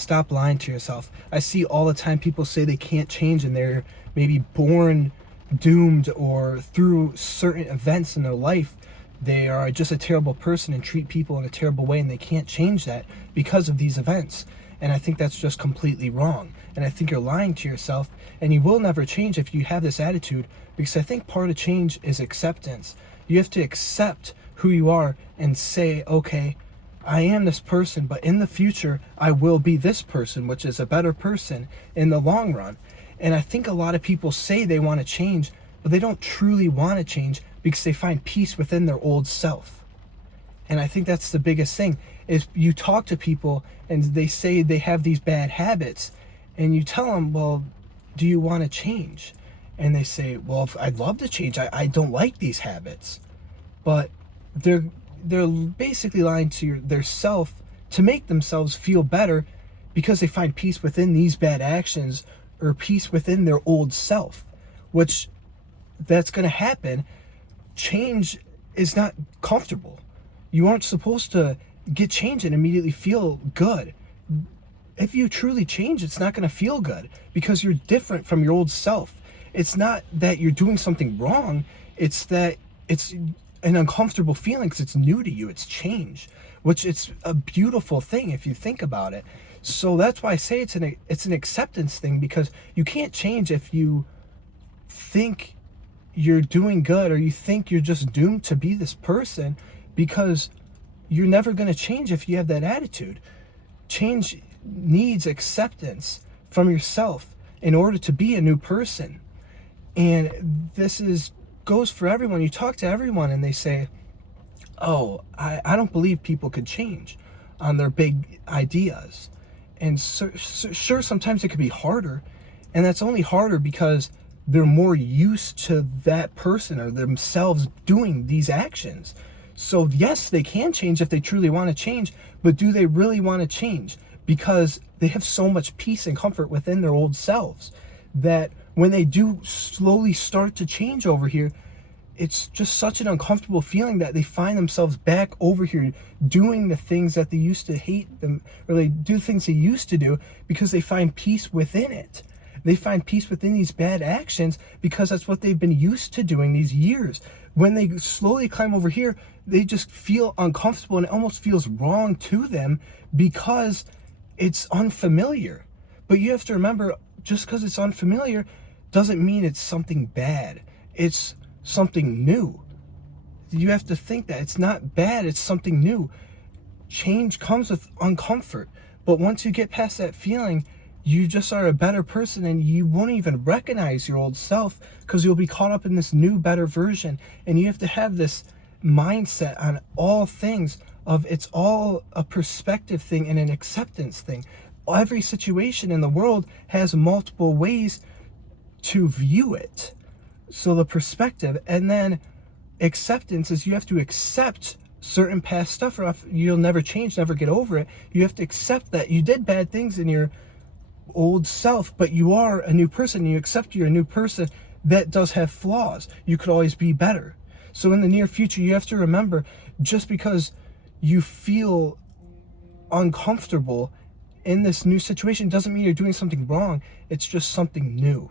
Stop lying to yourself. I see all the time people say they can't change and they're maybe born doomed, or through certain events in their life they are just a terrible person and treat people in a terrible way, and they can't change that because of these events. And I think that's just completely wrong. And I think you're lying to yourself, and you will never change if you have this attitude, because I think part of change is acceptance. You have to accept who you are and say, okay, I am this person, but in the future, I will be this person, which is a better person in the long run. And I think a lot of people say they want to change, but they don't truly want to change because they find peace within their old self. And I think that's the biggest thing, is you talk to people and they say they have these bad habits, and you tell them, well, do you want to change? And they say, well, if I'd love to change. I don't like these habits. But they're basically lying to their self to make themselves feel better, because they find peace within these bad actions, or peace within their old self, which that's going to happen. Change is not comfortable. You aren't supposed to get change and immediately feel good. If you truly change, it's not going to feel good, because you're different from your old self. It's not that you're doing something wrong. It's that it's an uncomfortable feeling because it's new to you. It's change, which it's a beautiful thing if you think about it. So that's why I say it's an acceptance thing, because you can't change if you think you're doing good, or you think you're just doomed to be this person, because you're never going to change if you have that attitude. Change needs acceptance from yourself in order to be a new person. And this goes for everyone. You talk to everyone and they say, oh, I don't believe people could change on their big ideas. And sure, sometimes it could be harder, and that's only harder because they're more used to that person or themselves doing these actions. So yes, they can change if they truly want to change, but do they really want to change? Because they have so much peace and comfort within their old selves that when they do slowly start to change over here, it's just such an uncomfortable feeling that they find themselves back over here doing the things that they used to hate them, or they do things they used to do, because they find peace within it. They find peace within these bad actions because that's what they've been used to doing these years. When they slowly climb over here, they just feel uncomfortable, and it almost feels wrong to them because it's unfamiliar. But you have to remember, just because it's unfamiliar doesn't mean it's something bad. It's something new. You have to think that it's not bad, it's something new. Change comes with uncomfort, but once you get past that feeling, you just are a better person, and you won't even recognize your old self because you'll be caught up in this new, better version. And you have to have this mindset on all things of it's all a perspective thing and an acceptance thing. Every situation in the world has multiple ways to view it. So the perspective, and then acceptance is you have to accept certain past stuff, or you'll never change, never get over it. You have to accept that you did bad things in your old self, but you are a new person, and you accept you're a new person that does have flaws. You could always be better. So in the near future, you have to remember, just because you feel uncomfortable in this new situation doesn't mean you're doing something wrong. It's just something new.